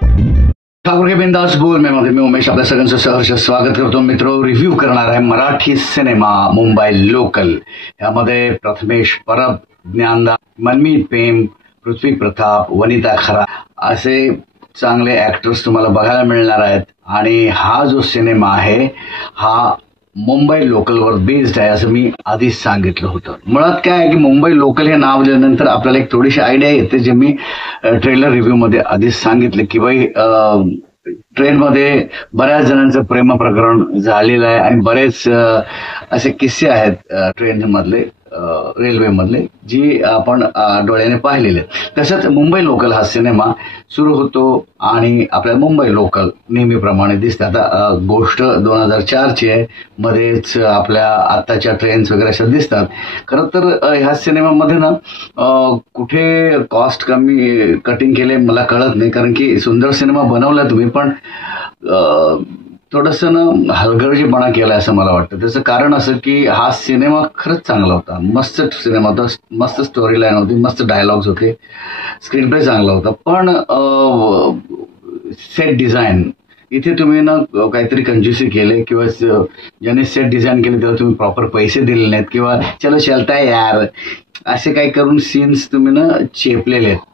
ठाकूर के बिंदास बोल में मध्ये मी उमेश आपल्या सगळ्यांचं सहर्ष स्वागत करतो. मित्र, रिव्ह्यू करणार आहे मराठी सिनेमा मुंबई लोकल. यामध्ये प्रथमेश परब, ज्ञानदा, मनमीत प्रेम, पृथ्वी प्रताप, वनिता खरा असे चांगले ऍक्टर्स तुम्हाला बघायला मिळणार आहेत. आणि हा जो सिनेमा आहे हा मुंबई लोकलवर बेस्ड आहे असं मी आधीच सांगितलं होतं. मुळात काय आहे की मुंबई लोकल हे नाव दिल्यानंतर आपल्याला एक थोडीशी आयडिया येते, जे मी ट्रेलर रिव्ह्यू मध्ये आधीच सांगितलं की बाई ट्रेनमध्ये बऱ्याच जणांचं प्रेम प्रकरण झालेलं आहे आणि बरेच असे किस्से आहेत ट्रेन मधले, रेल्वे मधले, जी आपण डोळ्याने पाहिलेले. तसंच मुंबई लोकल हा सिनेमा सुरू होतो आणि आपल्या मुंबई लोकल नेहमीप्रमाणे दिसते. आता गोष्ट 2004ची आहे, मध्येच आपल्या आत्ताच्या ट्रेन्स वगैरे अशा दिसतात. खरं तर ह्या सिनेमामध्ये ना कुठे कॉस्ट कमी कटिंग केले मला कळत नाही, कारण की सुंदर सिनेमा बनवला तुम्ही, पण थोडंसं ना हलगर्जीपणा केलाय असं मला वाटतं. त्याचं कारण असं की हा सिनेमा खरंच चांगला होता, मस्त सिनेमा होता, मस्त स्टोरी लाईन होती, मस्त डायलॉग्स होते, स्क्रीन प्ले चांगला होता. पण सेट डिझाईन इथे तुम्ही ना काहीतरी कंजूसी केले, किंवा ज्याने सेट डिझाईन केले त्याला तुम्ही प्रॉपर पैसे दिले नाहीत, किंवा चलो चलताय यार असे काही करून सीन्स तुम्ही ना चेपलेले आहेत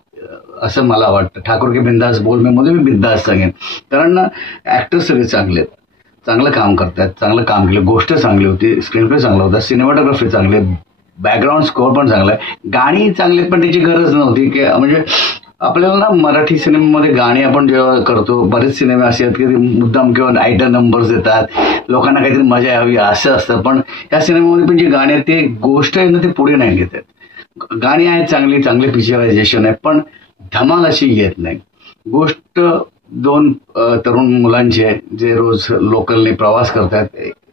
असं मला वाटतं. ठाकूर के बिंदास बोल में मध्ये मी बिंदास सांगेन, कारण ना ऍक्टर्स सगळे चांगले आहेत, चांगलं काम करतात, चांगलं काम केलं, गोष्ट चांगली होती, स्क्रीन प्ले चांगला होता, सिनेमॅटोग्राफी चांगली, बॅकग्राऊंड स्कोअर पण चांगला आहे, गाणी चांगली, पण त्याची गरज नव्हती की म्हणजे आपल्याला ना मराठी सिनेमामध्ये गाणी आपण जेव्हा करतो, बरेच सिनेमे असे आहेत की मुद्दाम किंवा आयटम नंबर्स देतात, लोकांना काहीतरी मजा यावी असं असतं. पण या सिनेमामध्ये पण जी गाणी आहेत ते गोष्ट आहे ना ते पुढे नाही घेत आहेत. गाणी आहेत चांगली, चांगले पिक्चरायझेशन आहे, पण धमाल अशी येत नाही. गोष्ट दोन तरुण मुलांची आहे जे रोज लोकलने प्रवास करतात.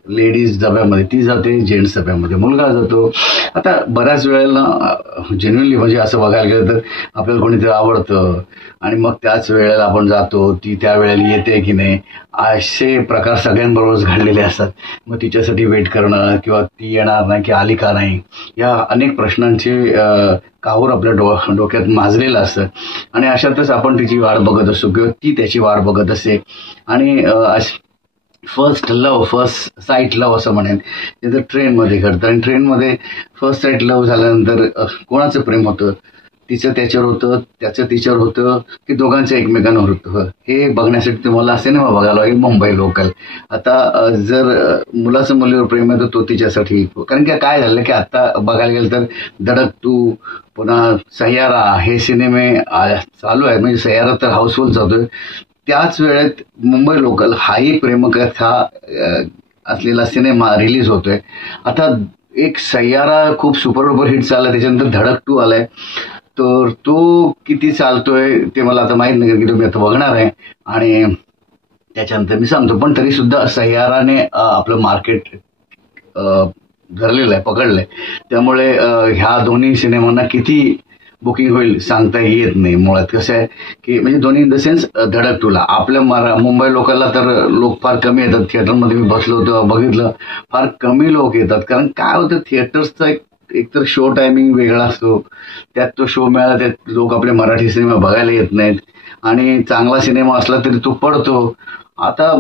लेडीज डब्यामध्ये ती जाते, जेंट्स डब्यामध्ये मुलगा जातो. आता बऱ्याच वेळेला जेन्युअनली म्हणजे असं बघायला गेलं तर आपल्याला कोणीतरी आवडतं आणि मग त्याच वेळेला आपण जातो, ती त्या वेळेला येते की नाही असे प्रकार सगळ्यांबरोबर घडलेले असतात. मग तिच्यासाठी वेट करणं, किंवा ती येणार नाही की आली का नाही, या अनेक प्रश्नांचे काहूर आपल्या डोक्यात माजलेलं असतं. आणि अशातच आपण तिची वाट बघत असतो किंवा ती त्याची वाट बघत असते. आणि first love, first sight love असं म्हणेन, ते ट्रेनमध्ये घडतं. आणि ट्रेनमध्ये फर्स्ट साईट लव्ह झाल्यानंतर कोणाचं प्रेम होतं, तिचं त्याच्यावर होतं, त्याचं तिच्यावर होतं, की दोघांचं एकमेकांवर होतं, हे बघण्यासाठी तुम्हाला सिनेमा बघायला लागेल मुंबई लोकल. आता जर मुलाचं मुलीवर प्रेम आहे तर तो तिच्यासाठी, कारण की काय झालं की आता बघायला गेलं तर धडक 2, पुन्हा सह्यारा हे सिनेमे चालू आहे, म्हणजे सह्यारा तर हाऊसफुल चालतोय. त्याच वेळेत मुंबई लोकल हाही प्रेमकथा असलेला सिनेमा रिलीज होतोय. आता एक सह्यारा खूप सुपर डुपर हिट चालला, त्याच्यानंतर धडक 2 आलाय, तर तो किती चालतोय ते मला आता माहित नाही, की तुम्ही आता बघणार आहे आणि त्याच्यानंतर मी सांगतो. पण तरी सुद्धा सह्याराने आपलं मार्केट धरलेलं आहे, पकडलंय. त्यामुळे ह्या दोन्ही सिनेमांना किती बुकिंग होईल सांगता येत नाही. मुळात कसं आहे की म्हणजे दोन्ही इन द सेन्स धडक 2ला आपल्या मुंबई लोकलला तर लोक फार कमी येतात. थिएटरमध्ये मी बसलो होतो, बघितलं, फार कमी लोक येतात. कारण काय होतं, थिएटर्सचा एकतर शो टायमिंग वेगळा असतो, त्यात तो शो मिळाला त्यात लोक आपले मराठी सिनेमा बघायला येत नाहीत, आणि चांगला सिनेमा असला तरी तो पडतो. आता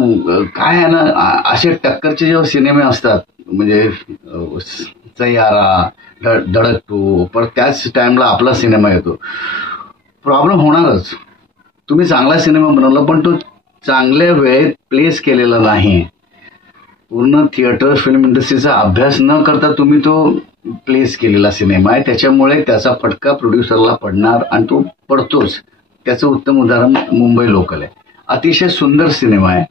काय आहे ना, असे टक्करचे जेव्हा सिनेमे असतात, म्हणजे सह्यारा, धडक 2, पण त्याच टाइमला आपला सिनेमा येतो, प्रॉब्लेम होणारच. तुम्ही चांगला सिनेमा बनवला पण तो चांगल्या वेळेत प्लेस केलेला नाही, पूर्ण थिएटर फिल्म इंडस्ट्रीचा अभ्यास न करता तुम्ही तो प्लेस केलेला सिनेमा आहे, त्याच्यामुळे त्याचा फटका प्रोड्युसरला पडणार आणि तो पडतोच. त्याचं उत्तम उदाहरण मुंबई लोकल आहे. अतिशय सुंदर सिनेमा आहे,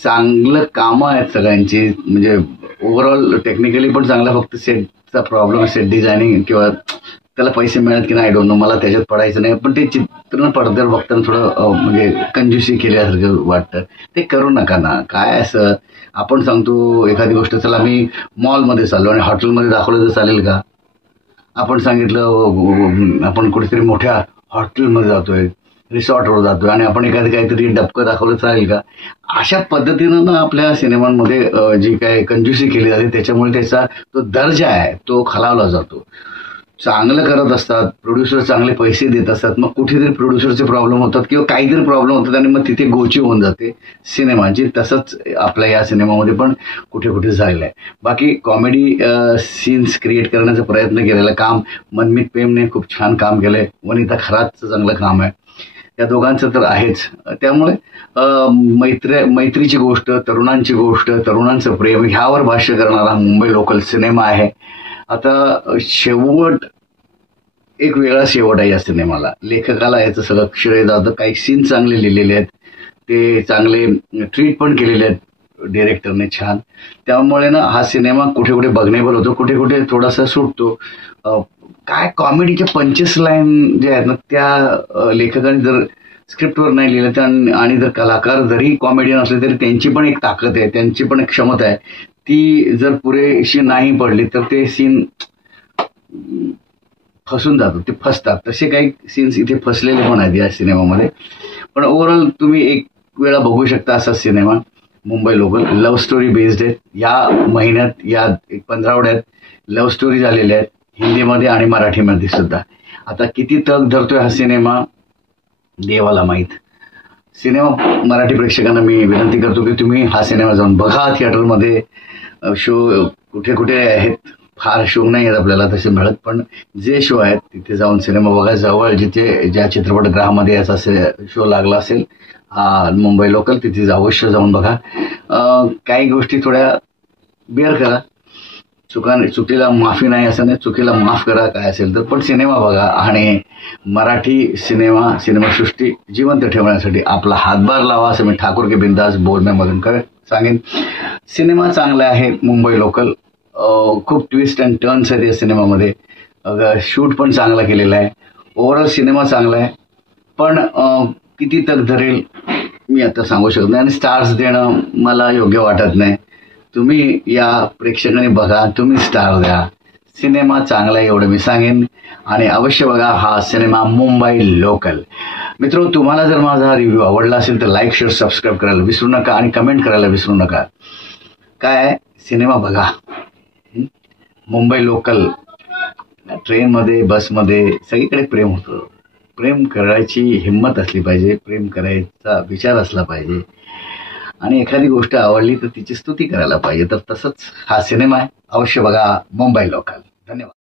चांगलं कामं आहेत सगळ्यांची, म्हणजे ओव्हरऑल टेक्निकली पण चांगलं, फक्त सेटचा प्रॉब्लेम, सेट डिझायनिंग किंवा त्याला पैसे मिळत की नाही आय डोंट नो, मला त्याच्यात पडायचं नाही. पण ते चित्रण पडद्यावर बघताना थोडं म्हणजे कंजूसी केल्यासारखं वाटतं. ते करू नका ना. काय असं आपण सांगतो एखादी गोष्ट, चला आम्ही मॉलमध्ये चाललो आणि हॉटेलमध्ये दाखवलं तर चालेल का? आपण सांगितलं आपण कुठेतरी मोठ्या हॉटेलमध्ये जातोय, रिसॉर्टवर जातोय आणि आपण काहीतरी डबकं दाखवलं चालेल का? अशा पद्धतीनं ना आपल्या सिनेमांमध्ये जी काय कंजूसी केली जाते त्याच्यामुळे त्याचा तो दर्जा आहे तो खालावला जातो. चांगलं करत असतात, प्रोड्युसर चांगले पैसे देत असतात, मग कुठेतरी प्रोड्युसरचे प्रॉब्लेम होतात किंवा काहीतरी प्रॉब्लेम होतात आणि मग तिथे गोची होऊन जाते सिनेमाची. तसंच आपल्या या सिनेमामध्ये पण कुठे कुठे झालेलं आहे. बाकी कॉमेडी सीन्स क्रिएट करण्याचा प्रयत्न केलेला काम मनमीत प्रेमने खूप छान काम केलंय, वनिता खरातचं चांगलं काम आहे, या दोघांचं तर आहेच. त्यामुळे मैत्रीची गोष्ट, तरुणांची गोष्ट, तरुणांचं प्रेम ह्यावर भाष्य करणारा मुंबई लोकल सिनेमा आहे. आता शेवट एक वेगळा शेवट आहे या सिनेमाला. लेखकाला याचं सगळं श्रेय जातं. काही सीन चांगले लिहिलेले आहेत, ते चांगले ट्रीट पण केलेले आहेत डिरेक्टरने छान. त्यामुळे ना हा सिनेमा कुठे कुठे बघणेबल होतो, कुठे कुठे थोडासा सुटतो. काय कॉमेडीचे पंचेस लाईन जे आहेत ना त्या लेखकाने जर स्क्रिप्टवर नाही लिहिलं तर, आणि जर कलाकार जरी कॉमेडियन असले तरी त्यांची पण एक ताकद आहे, त्यांची पण एक क्षमता आहे, ती जर पुरेशी नाही पडली तर ते सीन फसून जातो, ते फसतात. तसे काही सीन्स इथे फसलेले पण आहेत या सिनेमामध्ये. पण ओव्हरऑल तुम्ही एक वेळा बघू शकता असा cinema Mumbai local. Love story based आहे. या महिन्यात या 15 लव्ह स्टोरी झालेल्या आहेत हिंदीमध्ये आणि मराठीमध्ये सुद्धा. आता किती तग धरतोय हा सिनेमा देवाला माहीत. सिनेमा मराठी प्रेक्षकांना मी विनंती करतो की तुम्ही हा सिनेमा जाऊन बघा थिएटरमध्ये. शो कुठे कुठे आहेत, फार शो नाही आहेत आपल्याला तसे मिळत, पण जे शो आहेत तिथे जाऊन सिनेमा बघा. जवळ जिथे ज्या चित्रपटगृहामध्ये याचा शो लागला असेल हा मुंबई लोकल, तिथे अवश्य जाऊन बघा. काही गोष्टी थोड्या बेअर करा, चुकीला माफी नाही असं नाही, चुकीला माफ करा काय असेल तर, पण सिनेमा बघा. आणि मराठी सिनेमासृष्टी जिवंत ठेवण्यासाठी आपला हातभार लावा असं मी ठाकूर के बिंदास बोलण्यामधून सांगेन. सिनेमा चांगला आहे मुंबई लोकल. खूप ट्विस्ट अँड टर्न्स आहेत या सिनेमामध्ये. शूट पण चांगला केलेला आहे. ओव्हरऑल सिनेमा चांगला आहे, पण किती तक धरेल मी आता सांगू शकत नाही आणि स्टार्स देणं मला योग्य वाटत नाही. तुम्ही या प्रेक्षकांनी बघा, तुम्ही स्टार द्या. सिनेमा चांगला आहे एवढं मी सांगेन. आणि अवश्य बघा हा सिनेमा मुंबई लोकल. मित्रांनो, तुम्हाला जर माझा रिव्ह्यू आवडला असेल तर लाईक, शेअर, सबस्क्राईब करायला विसरू नका आणि कमेंट करायला विसरू नका. काय सिनेमा बघा. मुंबई लोकल. ट्रेनमध्ये, बसमध्ये सगळीकडे प्रेम होतं. प्रेम करायची हिंमत असली पाहिजे, प्रेम करायचा विचार असला पाहिजे आणि एखादी गोष्ट आवडली तर तिची स्तुती करायला पाहिजे. तर तसंच हा सिनेमा आहे. अवश्य बघा मुंबई लोकल. धन्यवाद.